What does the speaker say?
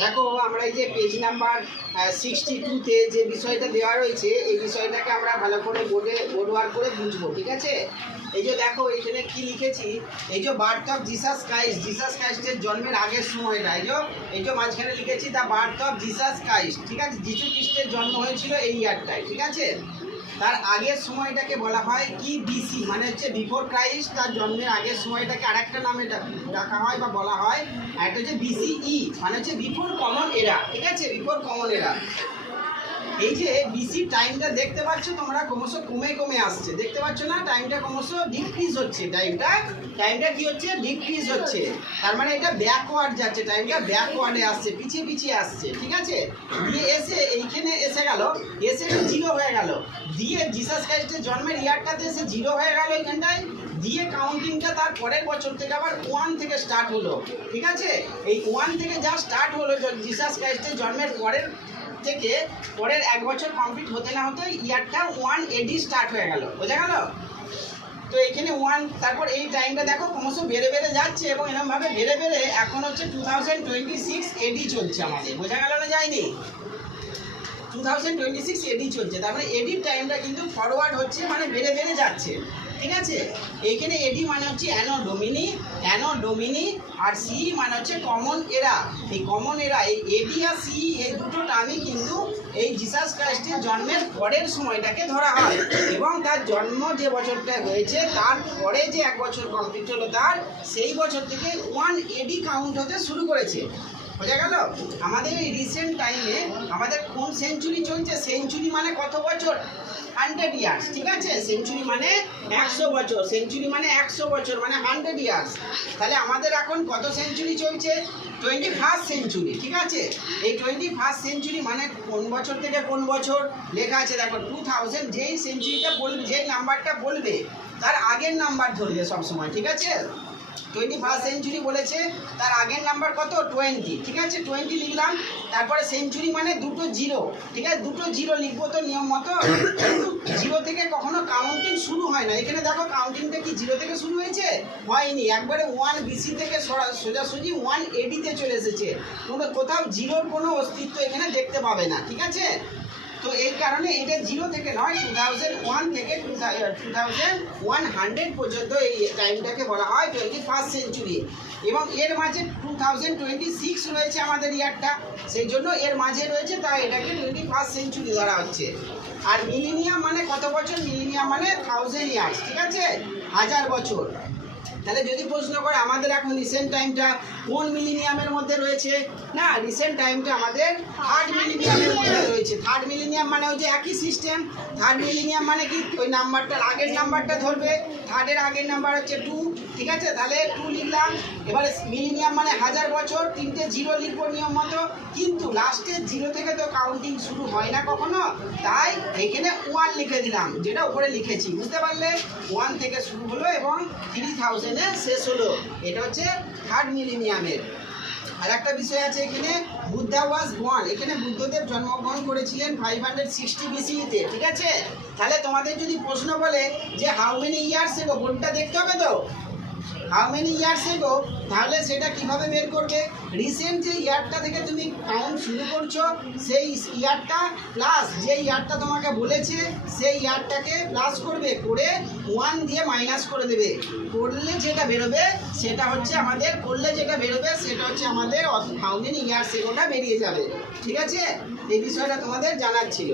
দেখো আমরা এই যে পেজ নাম্বার 62-তে যে বিষয়টা দেওয়া রয়েছে এই বিষয়টাকে আমরা ভালো করে বোর্ড ওয়ার্ক করে বুঝবো, ঠিক আছে। এই যে দেখো এখানে কি লিখেছি, এই যে বার্থ অফ জিসাস ক্রাইস্টের জন্মের আগের সময়টা, এই যে মাঝখানে লিখেছি the birth of Jesus Christ, ঠিক আছে। যিশু খ্রিস্টের জন্ম হয়েছিল এই ইয়ারটায়, ঠিক আছে। তার আগের সময়টাকে বলা হয় কি বিসি, মানে হচ্ছে বিফোর ক্রাইস্ট। তার জন্মের আগের সময়টাকে আরেকটা নামে ডাকা হয় বা বলা হয়, আর একটা হচ্ছে বিসিই, মানে হচ্ছে বিফোর কমন এরা, ঠিক আছে, বিফোর কমন এরা। এই যে বিসি টাইমটা দেখতে পাচ্ছ তোমরা ক্রমশ কমে আসছে, দেখতে পাচ্ছ না, টাইমটা ক্রমশ ডিক্রিজ হচ্ছে, টাইমটা কি হচ্ছে, ডিক্রিজ হচ্ছে। তার মানে এটা ব্যাকওয়ার্ড যাচ্ছে, টাইমটা ব্যাকওয়ার্ডে আসছে, পিছিয়ে আসছে, ঠিক আছে। দিয়ে এসে এইখানে এসে গেল, এসে জিরো হয়ে গেল, দিয়ে জিসাস ক্রাইস্টের জন্মের ইয়ারটাতে এসে জিরো হয়ে গেল এইখানটায়। দিয়ে কাউন্টিংটা তার পরের বছর থেকে আবার 1 থেকে স্টার্ট হলো, ঠিক আছে। এই 1 থেকে যা স্টার্ট হলো জিসাস ক্রাইস্টের জন্মের পরের 1 বছর কমপ্লিট হতে না হতে ইয়ারটা 1 AD স্টার্ট হয়ে গেল, বোঝা গেল। তো এখানে 1, তারপর এই টাইমটা দেখো ক্রমশ বেড়ে যাচ্ছে, এবং এরকমভাবে বেড়ে এখন হচ্ছে 2026 AD চলছে আমাদের, বোঝা গেল না, যায়নি। 2026 AD চলছে, তার মানে এডির টাইমটা কিন্তু ফরওয়ার্ড হচ্ছে, মানে বেড়ে যাচ্ছে, ঠিক আছে। এইখানে এডি মানে হচ্ছে অ্যানো ডোমিনি, আর সি মানে হচ্ছে কমন এরা। এই কমন এরা, এই এডি আর সি, এই দুটো টার্মই কিন্তু এই জিসাস ক্রাইস্টের জন্মের পরের সময়টাকে ধরা হয়, এবং তার জন্ম যে বছরটা হয়েছে তারপরে যে 1 বছর কমপ্লিট হলো তার, সেই বছর থেকে 1 AD কাউন্ট হতে শুরু করেছে, বোঝা গেল। আমাদের এই রিসেন্ট টাইমে আমাদের কোন সেঞ্চুরি চলছে, সেঞ্চুরি মানে কত বছর, 100 ইয়ার্স, ঠিক আছে। সেঞ্চুরি মানে 100 বছর, সেঞ্চুরি মানে 100 বছর, মানে 100 ইয়ার্স। তাহলে আমাদের এখন কত সেঞ্চুরি চলছে, 21st সেঞ্চুরি, ঠিক আছে। এই 21st সেঞ্চুরি মানে কোন বছর থেকে কোন বছর লেখা আছে দেখো, 2000, যেই সেঞ্চুরিটা বলবে, যেই নাম্বারটা বলবে তার আগের নাম্বার ধরবে সবসময়, ঠিক আছে। 21st সেঞ্চুরি বলেছে, তার আগের নাম্বার কত, 20, ঠিক আছে, 20 লিখলাম। তারপরে সেঞ্চুরি মানে দুটো জিরো, ঠিক আছে, দুটো জিরো লিখবো তো নিয়ম মতো। জিরো থেকে কখনো কাউন্টিং শুরু হয় না, এখানে দেখো কাউন্টিংটা কি জিরো থেকে শুরু হয়েছে, হয়নি, একবারে 1 BC থেকে সোজাসুজি 1 AD-তে চলে এসেছে, কোথাও জিরোর কোনো অস্তিত্ব এখানে দেখতে পাবে না, ঠিক আছে। তো এই কারণে এটা জিরো থেকে নয়, 2001 থেকে 2100 পর্যন্ত এই টাইমটাকে বলা হয় 21st সেঞ্চুরি। এবং এর মাঝে 2026 রয়েছে আমাদের ইয়ারটা, সেই জন্য এর মাঝে রয়েছে, তাই এটাকে 21st সেঞ্চুরি ধরা হচ্ছে। আর মিলিনিয়াম মানে কত বছর, মিলিনিয়াম মানে 1000 ইয়ার্স, ঠিক আছে, 1000 বছর। তাহলে যদি প্রশ্ন করে আমাদের এখন রিসেন্ট টাইমটা কোন মিলিনিয়ামের মধ্যে রয়েছে, না, রিসেন্ট টাইমটা আমাদের 3rd মিলিনিয়ামের মধ্যে রয়েছে। 3rd মিলিনিয়াম মানে ওই যে একই সিস্টেম, 3rd মিলিনিয়াম মানে কি, ওই নাম্বারটার আগের নাম্বারটা ধরবে, 3rd-এর আগের নাম্বার হচ্ছে 2, ঠিক আছে, তাহলে 2 লিখলাম। এবারে মিলিনিয়াম মানে 1000 বছর, 3টে জিরো লিখবো নিয়ম মতো, কিন্তু লাস্টের জিরো থেকে তো কাউন্টিং শুরু হয় না কখনো, তাই এখানে 1 লিখে দিলাম, যেটা উপরে লিখেছি, বুঝতে পারলে। 1 থেকে শুরু হলো এবং 3000-এ শেষ হলো, এটা হচ্ছে 3rd মিলিনিয়ামের। আর একটা বিষয় আছে এখানে, বুদ্ধা ওয়াজ বর্ন, এখানে বুদ্ধদেব জন্মগ্রহণ করেছিলেন 560 BCE-তে, ঠিক আছে। তাহলে তোমাদের যদি প্রশ্ন বলে যে হাউ মেনি ইয়ার্স এগো, বোর্ডটা দেখতে হবে তো, হাউ মেনি ইয়ার্স এগো, তাহলে সেটা কিভাবে বের করবে, রিসেন্ট যে ইয়ারটা থেকে তুমি কাউন্ট শুরু করছো সেই ইয়ারটা প্লাস যে ইয়ারটা তোমাকে বলেছে সেই ইয়ারটাকে প্লাস করবে, করে 1 দিয়ে মাইনাস করে দেবে, করলে যেটা বেরোবে সেটা হচ্ছে আমাদের, সেটা হচ্ছে আমাদের হাউ মেনি ইয়ার্স এগোটা বেরিয়ে যাবে, ঠিক আছে। এই বিষয়টা তোমাদের জানার ছিল।